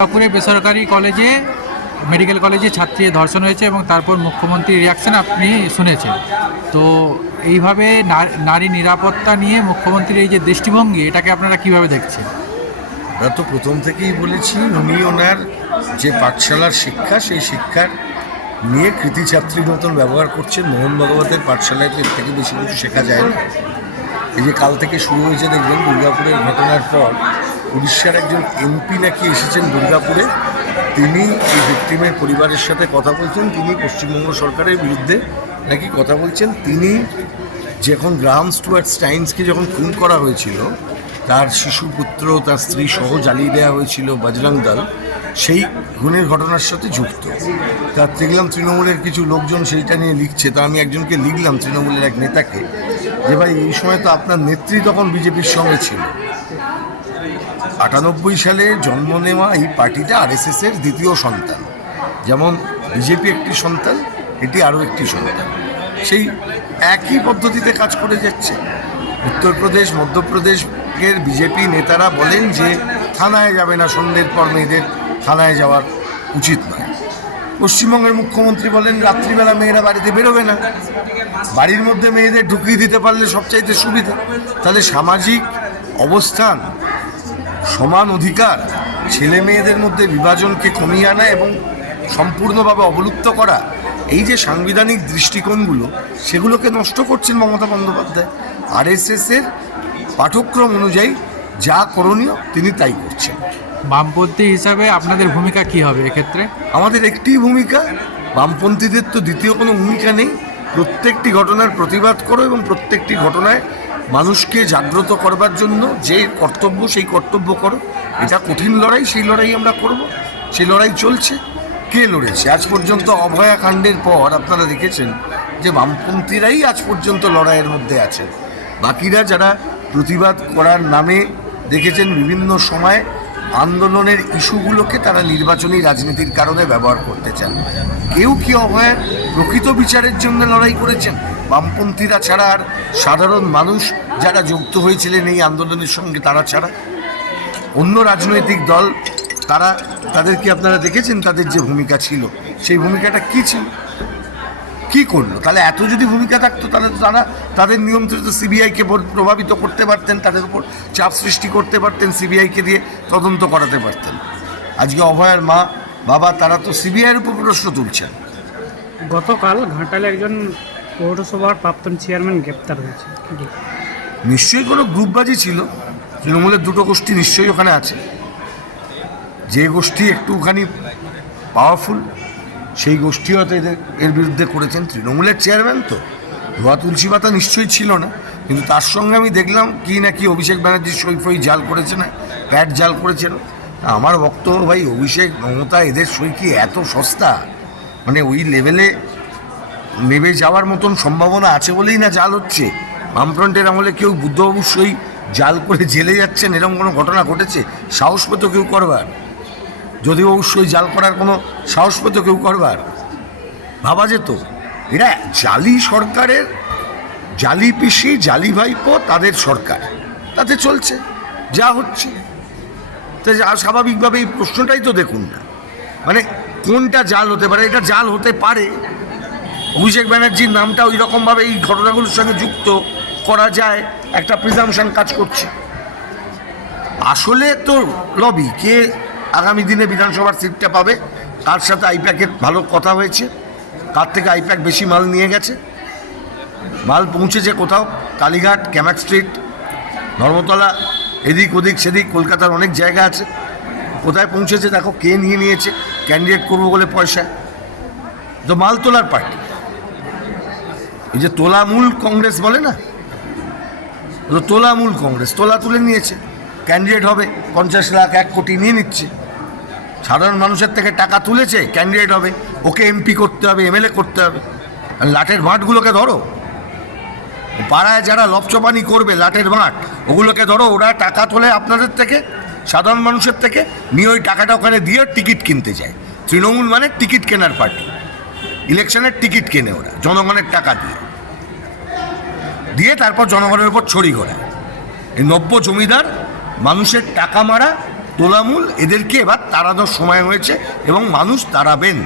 দুর্গাপুরে বেসরকারি কলেজে মেডিকেল কলেজে ছাত্রীর ধর্ষণ হয়েছে এবং তারপর মুখ্যমন্ত্রীর রিয়াকশন আপনি শুনেছেন। তো এইভাবে নারী নিরাপত্তা নিয়ে মুখ্যমন্ত্রীর এই যে দৃষ্টিভঙ্গি, এটাকে আপনারা কিভাবে দেখছেন? আমরা তো প্রথম থেকেই বলেছি, উনি ওনার যে পাঠশালার শিক্ষা, সেই শিক্ষার নিয়ে কৃতি ছাত্রীর মতন ব্যবহার করছেন। মোহন ভগবতের পাঠশালায় তো এর থেকে বেশি কিছু শেখা যায় না। এই যে কাল থেকে শুরু হয়েছে দেখবেন, দুর্গাপুরের ঘটনার পর উড়িষ্যার একজন এমপি নাকি এসেছেন দুর্গাপুরে। তিনি এই ভিক্টিমের পরিবারের সাথে কথা বলছেন, তিনি পশ্চিমবঙ্গ সরকারের বিরুদ্ধে নাকি কথা বলছেন। তিনি যখন গ্রাহাম স্টুয়ার্ট স্টাইনসকে যখন খুন করা হয়েছিল, তার শিশুপুত্র তার স্ত্রী সহ জ্বালিয়ে দেওয়া হয়েছিল বজরং দল, সেই খুনের ঘটনার সাথে যুক্ত। তা দেখলাম তৃণমূলের কিছু লোকজন সেইটা নিয়ে লিখছে। তা আমি একজনকে লিখলাম, তৃণমূলের এক নেতাকে, যে ভাই এই সময় তো আপনার নেত্রী তখন বিজেপির সঙ্গে ছিল। 98 সালে জন্ম নেওয়া এই পার্টিটা আরএসএসের দ্বিতীয় সন্তান। যেমন বিজেপি একটি সন্তান, এটি আরও একটি সন্তান। সেই একই পদ্ধতিতে কাজ করে যাচ্ছে। উত্তরপ্রদেশ, মধ্যপ্রদেশের বিজেপি নেতারা বলেন যে থানায় যাবে না, সন্ধ্যের পর মেয়েদের থানায় যাওয়ার উচিত নয়। পশ্চিমবঙ্গের মুখ্যমন্ত্রী বলেন রাত্রিবেলা মেয়েরা বাড়িতে বেরোবে না, বাড়ির মধ্যে মেয়েদের ঢুকিয়ে দিতে পারলে সবচাইতে সুবিধা। তাহলে সামাজিক অবস্থান, সমান অধিকার, ছেলে মেয়েদের মধ্যে বিভাজনকে কমিয়ে আনা এবং সম্পূর্ণভাবে অবলুপ্ত করা, এই যে সাংবিধানিক দৃষ্টিকোণগুলো, সেগুলোকে নষ্ট করছেন মমতা বন্দ্যোপাধ্যায়। আরএসএসের পাঠ্যক্রম অনুযায়ী যা করণীয় তিনি তাই করছেন। বামপন্থী হিসাবে আপনাদের ভূমিকা কি হবে এক্ষেত্রে? আমাদের একটি ভূমিকা, বামপন্থীদের তো দ্বিতীয় কোনো ভূমিকা নেই। প্রত্যেকটি ঘটনার প্রতিবাদ করো এবং প্রত্যেকটি ঘটনায় মানুষকে জাগ্রত করবার জন্য যে কর্তব্য, সেই কর্তব্য করো। এটা কঠিন লড়াই, সেই লড়াই আমরা করব। সেই লড়াই চলছে। কে লড়েছে আজ পর্যন্ত? অভয়া কাণ্ডের পর আপনারা দেখেছেন যে বামপন্থীরাই আজ পর্যন্ত লড়াইয়ের মধ্যে আছে। বাকিরা যারা প্রতিবাদ করার নামে দেখেছেন বিভিন্ন সময় আন্দোলনের ইস্যুগুলোকে তারা নির্বাচনী রাজনীতির কারণে ব্যবহার করতে চান। কেউ কি অভয়ের প্রকৃত বিচারের জন্য লড়াই করেছেন? বামপন্থীরা ছাড়া আর সাধারণ মানুষ যারা যুক্ত হয়েছিলেন এই আন্দোলনের সঙ্গে, তারা ছাড়া অন্য রাজনৈতিক দল, তাদেরকে আপনারা দেখেছেন তাদের যে ভূমিকা ছিল, সেই ভূমিকাটা কী ছিল, কী করলো? তাহলে এত যদি ভূমিকা থাকতো, তাহলে তো তাদের নিয়ন্ত্রিত সিবিআইকে প্রভাবিত করতে পারতেন, তাদের উপর চাপ সৃষ্টি করতে পারতেন, সিবিআইকে দিয়ে তদন্ত করাতে পারতেন। আজকে অভয়ার মা বাবা তারা তো সিবিআইয়ের উপর প্রশ্ন তুলছেন। গতকাল ঘাটালে একজন পৌরসভার প্রাক্তন চেয়ারম্যান গ্রেপ্তার হয়েছে। নিশ্চয়ই কোনো গ্রুপবাজি ছিল। তৃণমূলের দুটো গোষ্ঠী নিশ্চয়ই ওখানে আছে। যে গোষ্ঠী একটুখানি পাওয়ারফুল, সেই গোষ্ঠী হয়তো এর বিরুদ্ধে করেছেন। তৃণমূলের চেয়ারম্যান তো ধোয়া তুলসী পাতা নিশ্চয়ই ছিল না। কিন্তু তার সঙ্গে আমি দেখলাম কি নাকি অভিষেক ব্যানার্জির সই জাল করেছে, না প্যাড জাল করেছিল। আমার বক্তব্য, ভাই অভিষেক, মমতা, এদের সই কি এত সস্তা? মানে ওই লেভেলে নেমে যাওয়ার মতন সম্ভাবনা আছে বলেই না জাল হচ্ছে। বামফ্রন্টের আমলে কেউ বুদ্ধবাবুর সই জাল করে জেলে যাচ্ছেন, এরকম কোনো ঘটনা ঘটেছে? সাহস পেত কেউ করবার? যদি অবশ্যই জাল করার কোনো সাহস পেত কেউ করবার? ভাবা যেত। এরা জালি সরকারের জালি পিসি, জালি ভাইপো, তাদের সরকার, তাতে চলছে যা হচ্ছে। তো স্বাভাবিকভাবে এই প্রশ্নটাই তো দেখুন না, মানে কোনটা জাল হতে পারে? এটা জাল হতে পারে। অভিষেক ব্যানার্জির নামটা ওই রকমভাবে এই ঘটনাগুলোর সঙ্গে যুক্ত করা যায়, একটা প্রিজাম্পশন কাজ করছে। আসলে তো লবি, কে আগামী দিনে বিধানসভার সিটটা পাবে, তার সাথে আইপ্যাকের ভালো কথা হয়েছে। তার থেকে আইপ্যাক বেশি মাল নিয়ে গেছে, মাল পৌঁছেছে কোথাও কালীঘাট, ক্যামাক স্ট্রিট, ধর্মতলা, এদিক ওদিক সেদিক, কলকাতার অনেক জায়গা আছে। কোথায় পৌঁছেছে দেখো, কে নিয়েছে? ক্যান্ডিডেট করবো বলে পয়সা। তো মাল তোলার পার্টি, এই যে তোলামূল কংগ্রেস বলে না, তোলামূল কংগ্রেস তোলা তুলে নিয়েছে। ক্যান্ডিডেট হবে, 50 লাখ 1 কোটি নিয়ে নিচ্ছে। সাধারণ মানুষের থেকে টাকা তুলেছে, ক্যান্ডিডেট হবে, ওকে এমপি করতে হবে, এমএলএ করতে হবে। আর লাটের ভাঁটগুলোকে ধরো, পাড়ায় যারা লপচপানি করবে লাটের ভাঁট, ওগুলোকে ধরো। ওরা টাকা তোলে আপনাদের থেকে, সাধারণ মানুষের থেকে, নিয়ে ওই টাকাটা ওখানে দিয়ে টিকিট কিনতে যায়। তৃণমূল মানে টিকিট কেনার পার্টি। ইলেকশনের টিকিট কেনে ওরা জনগণের টাকা দিয়ে তারপর জনগণের উপর ছড়ি ঘোরায়। এই নব্য জমিদার মানুষের টাকা মারা তোলামূল এদেরকে এবার তাড়ানোর সময় হয়েছে এবং মানুষ তাড়াবেন।